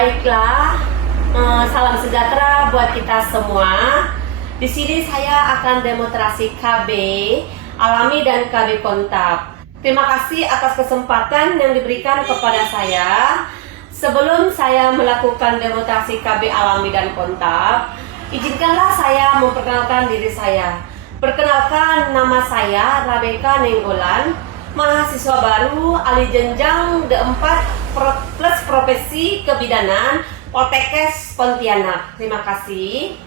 Baiklah, salam sejahtera buat kita semua. Di sini saya akan demonstrasi KB alami dan KB kontak. Terima kasih atas kesempatan yang diberikan kepada saya. Sebelum saya melakukan demonstrasi KB alami dan kontak, izinkanlah saya memperkenalkan diri saya. Perkenalkan, nama saya Rabeka Nenggolan, mahasiswa baru ahli jenjang D4 plus profesi kebidanan Poltekkes Pontianak. Terima kasih.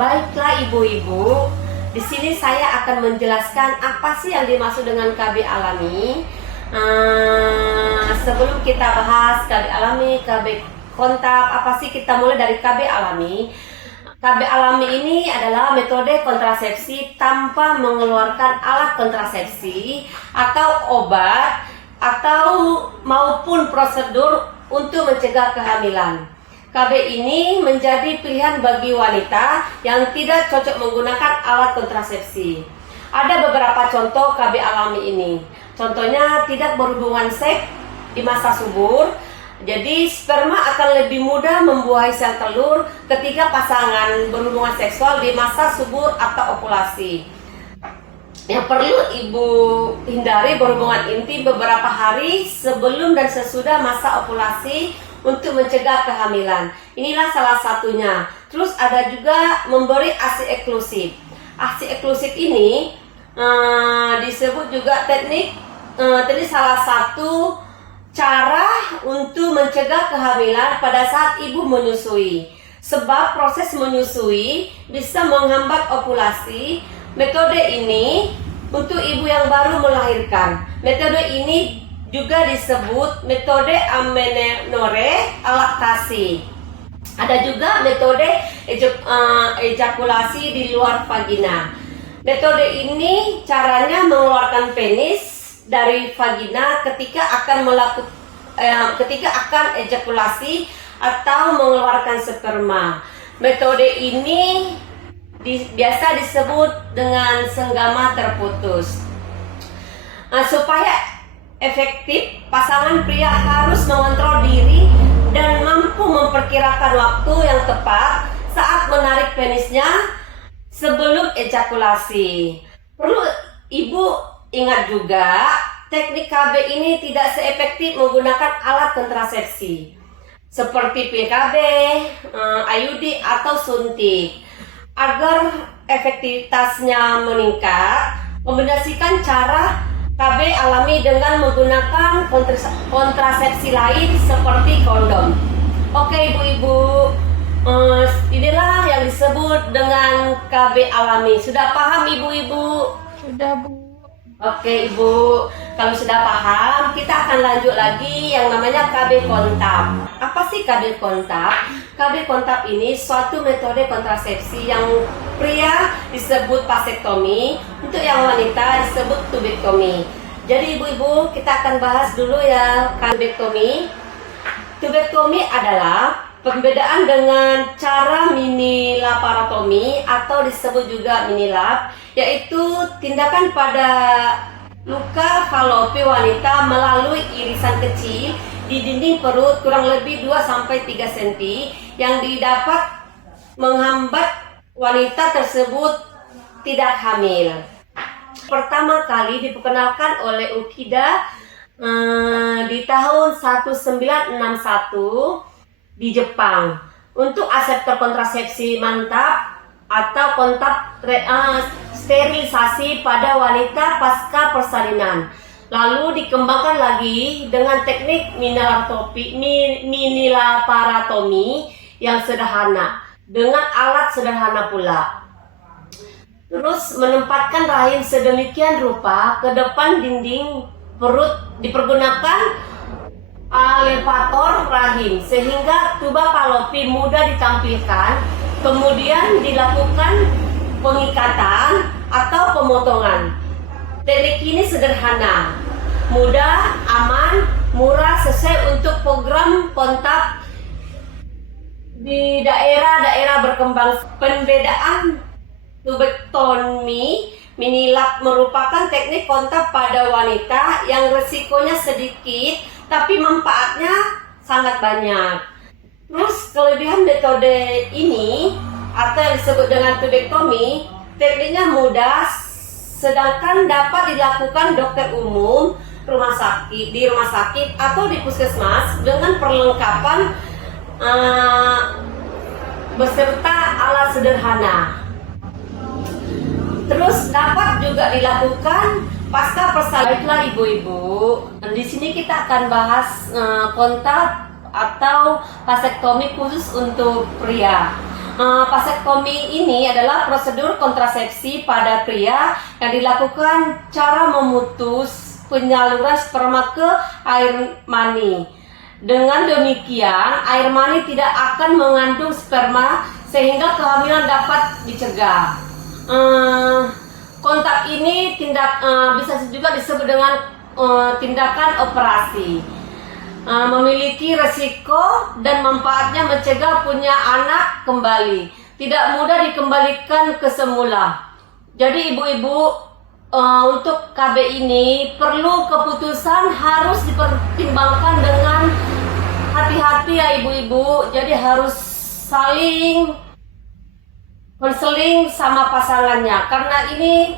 Baiklah ibu-ibu, di sini saya akan menjelaskan apa sih yang dimaksud dengan KB alami. Sebelum kita bahas KB alami, KB kontak, apa sih, kita mulai dari KB alami. KB alami ini adalah metode kontrasepsi tanpa mengeluarkan alat kontrasepsi atau obat atau maupun prosedur untuk mencegah kehamilan. KB ini menjadi pilihan bagi wanita yang tidak cocok menggunakan alat kontrasepsi. Ada beberapa contoh KB alami ini. Contohnya, tidak berhubungan seks di masa subur. Jadi sperma akan lebih mudah membuahi sel telur ketika pasangan berhubungan seksual di masa subur atau ovulasi. Yang perlu ibu hindari berhubungan intim beberapa hari sebelum dan sesudah masa ovulasi untuk mencegah kehamilan. Inilah salah satunya. Terus ada juga memberi ASI eksklusif. ASI eksklusif ini disebut juga teknik salah satu cara untuk mencegah kehamilan pada saat ibu menyusui. Sebab proses menyusui bisa menghambat ovulasi. Metode ini untuk ibu yang baru melahirkan. Metode ini juga disebut metode amenorrhea laktasi. Ada juga metode ejakulasi di luar vagina. Metode ini caranya mengeluarkan penis dari vagina ketika akan ejakulasi atau mengeluarkan sperma. Metode ini biasa disebut dengan senggama terputus. Supaya efektif, pasangan pria harus mengontrol diri dan mampu memperkirakan waktu yang tepat saat menarik penisnya sebelum ejakulasi. Perlu ibu ingat juga, teknik KB ini tidak seefektif menggunakan alat kontrasepsi seperti pil KB, IUD atau suntik. Agar efektivitasnya meningkat, kombinasikan cara KB alami dengan menggunakan kontrasepsi lain seperti kondom. Oke ibu-ibu, inilah yang disebut dengan KB alami. Sudah paham ibu-ibu? Sudah, Bu. Oke ibu, kalau sudah paham, kita akan lanjut lagi yang namanya KB kontak. Apa sih KB kontak? KB kontak ini suatu metode kontrasepsi. Yang pria disebut vasektomi, untuk yang wanita disebut tubektomi. Jadi ibu-ibu, kita akan bahas dulu ya tubektomi. Tubektomi adalah pembedaan dengan cara mini laparotomi atau disebut juga mini lap, yaitu tindakan pada luka falopi wanita melalui irisan kecil di dinding perut kurang lebih 2-3 cm yang didapat menghambat wanita tersebut tidak hamil. Pertama kali diperkenalkan oleh Ukida di tahun 1961 di Jepang untuk aseptor kontrasepsi mantap atau kontak sterilisasi pada wanita pasca persalinan. Lalu dikembangkan lagi dengan teknik mini laparotomi yang sederhana dengan alat sederhana pula. Terus menempatkan rahim sedemikian rupa ke depan dinding perut, dipergunakan elevator rahim sehingga tuba falopi mudah ditampilkan. Kemudian dilakukan pengikatan atau pemotongan. Teknik ini sederhana, mudah, aman, murah, sesuai untuk program kontak di daerah-daerah berkembang. Pembedaan tubektomi mini lap merupakan teknik kontak pada wanita yang resikonya sedikit tapi manfaatnya sangat banyak. Terus kelebihan metode ini atau yang disebut dengan tubektomi, tekniknya mudah, sedangkan dapat dilakukan dokter umum di rumah sakit atau di puskesmas dengan perlengkapan beserta alat sederhana. Terus dapat juga dilakukan pasca persalinan. Baiklah ibu-ibu, di sini kita akan bahas kontak atau vasektomi khusus untuk pria. Vasektomi ini adalah prosedur kontrasepsi pada pria yang dilakukan cara memutus penyaluran sperma ke air mani. Dengan demikian, air mani tidak akan mengandung sperma sehingga kehamilan dapat dicegah. Kontak ini bisa juga disebut dengan tindakan operasi. Memiliki resiko dan manfaatnya mencegah punya anak kembali. Tidak mudah dikembalikan ke semula. Jadi ibu-ibu, untuk KB ini perlu keputusan harus dipertimbangkan dengan hati-hati ya ibu-ibu. Jadi harus saling konseling sama pasangannya, karena ini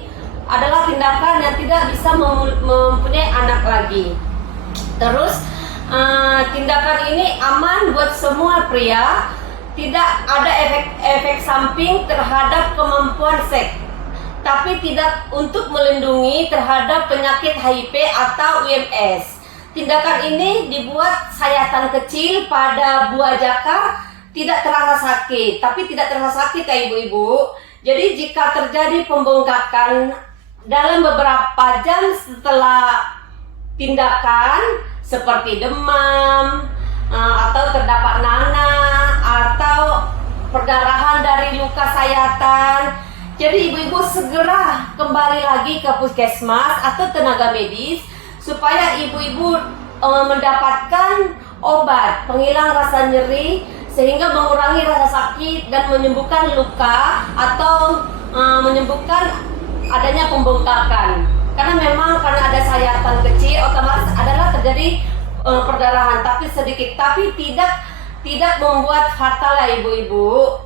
adalah tindakan yang tidak bisa mempunyai anak lagi. Terus tindakan ini aman buat semua pria, tidak ada efek samping terhadap kemampuan seks, tapi tidak untuk melindungi terhadap penyakit HIV atau UMS. Tindakan ini dibuat sayatan kecil pada buah jakar, tidak terasa sakit, tapi tidak terasa sakit ya ibu-ibu. Jadi jika terjadi pembengkakan dalam beberapa jam setelah tindakan, seperti demam, atau terdapat nanah, atau perdarahan dari luka sayatan, jadi ibu-ibu segera kembali lagi ke puskesmas atau tenaga medis supaya ibu-ibu mendapatkan obat penghilang rasa nyeri sehingga mengurangi rasa sakit dan menyembuhkan luka atau menyembuhkan adanya pembengkakan. Karena memang karena ada sayatan kecil, otomatis adalah terjadi perdarahan, tapi sedikit, tapi tidak membuat fatal ya ibu-ibu.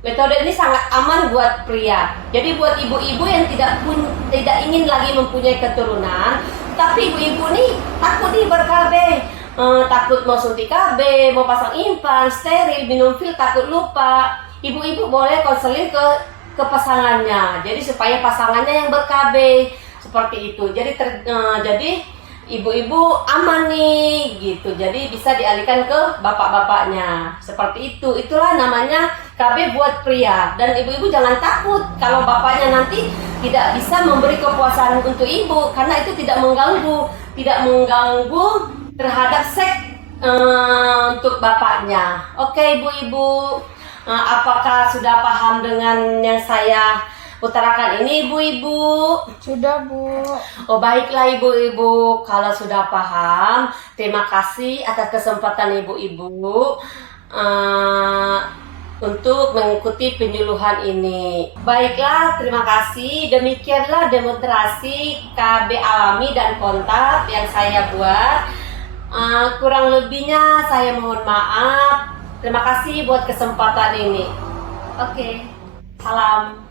Metode ini sangat aman buat pria. Jadi buat ibu-ibu yang tidak ingin lagi mempunyai keturunan, tapi ibu-ibu nih takut nih ber-KB, takut mau suntik KB, mau pasang implan, steril, minum pil, takut lupa. Ibu-ibu boleh konseling ke pasangannya. Jadi supaya pasangannya yang ber-KB. Seperti itu. Jadi ibu-ibu aman nih gitu. Jadi bisa dialihkan ke bapak-bapaknya. Seperti itu. Itulah namanya KB buat pria. Dan ibu-ibu jangan takut kalau bapaknya nanti tidak bisa memberi kepuasan untuk ibu, karena itu tidak mengganggu terhadap seks untuk bapaknya. Oke ibu-ibu, apakah sudah paham dengan yang saya utarakan ini ibu-ibu? Sudah Bu. Oh baiklah ibu-ibu, kalau sudah paham, terima kasih atas kesempatan ibu-ibu untuk mengikuti penyuluhan ini. Baiklah, terima kasih. Demikianlah demonstrasi KB alami dan kontak yang saya buat. Kurang lebihnya saya mohon maaf. Terima kasih buat kesempatan ini. Oke, salam.